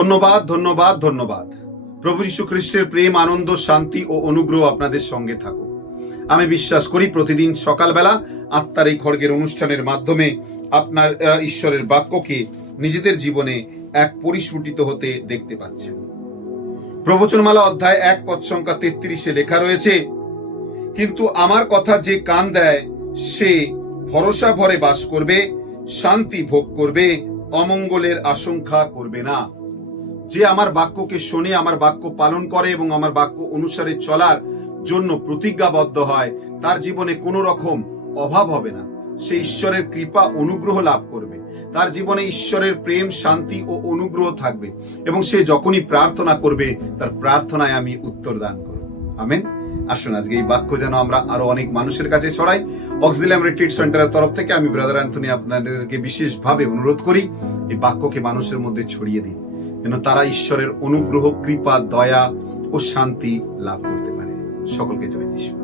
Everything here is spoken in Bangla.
ধন্যবাদ ধন্যবাদ ধন্যবাদ। প্রভু যীশু খ্রিস্টের প্রেম, আনন্দ, শান্তি ও অনুগ্রহ আপনাদের সঙ্গে থাকুক। আমি বিশ্বাস করি প্রতিদিন সকালবেলা আত্মার এই খড়গের অনুষ্ঠানের মাধ্যমে আপনার ঈশ্বরের বাক্যকে নিজেদের জীবনে এক পরিস্ফুটিত হতে দেখতে পাচ্ছেন। প্রবচনমালা অধ্যায় এক পদ সংখ্যা তেত্রিশে লেখা রয়েছে, কিন্তু আমার কথা যে কান দেয়, সে ভরসা ভরে বাস করবে, শান্তি ভোগ করবে, অমঙ্গলের আশঙ্কা করবে না। যে আমার বাক্যকে শোনে, আমার বাক্য পালন করে এবং আমার বাক্য অনুসারে চলার জন্য প্রতিজ্ঞাবদ্ধ হয়, তার জীবনে কোনো রকম অভাব হবে না। সে ঈশ্বরের কৃপা, অনুগ্রহ লাভ করবে। তার জীবনে ঈশ্বরের প্রেম, শান্তি ও অনুগ্রহ থাকবে এবং সে যখনই প্রার্থনা করবে, তার প্রার্থনায় আমি উত্তর দান করব। আমেন। আসুন, আজকে এই বাক্য যেন আমরা আরও অনেক মানুষের কাছে ছড়াই। অক্সিলাম রিট্রিট সেন্টারের তরফ থেকে আমি ব্রাদার অ্যান্থনি আপনাদেরকে বিশেষভাবে অনুরোধ করি, এই বাক্যকে মানুষের মধ্যে ছড়িয়ে দিন। যেন তারা ঈশ্বরের অনুগ্রহ কৃপা দয়া ও শান্তি লাভ করতে পারে। সকলকে জয় যিশু।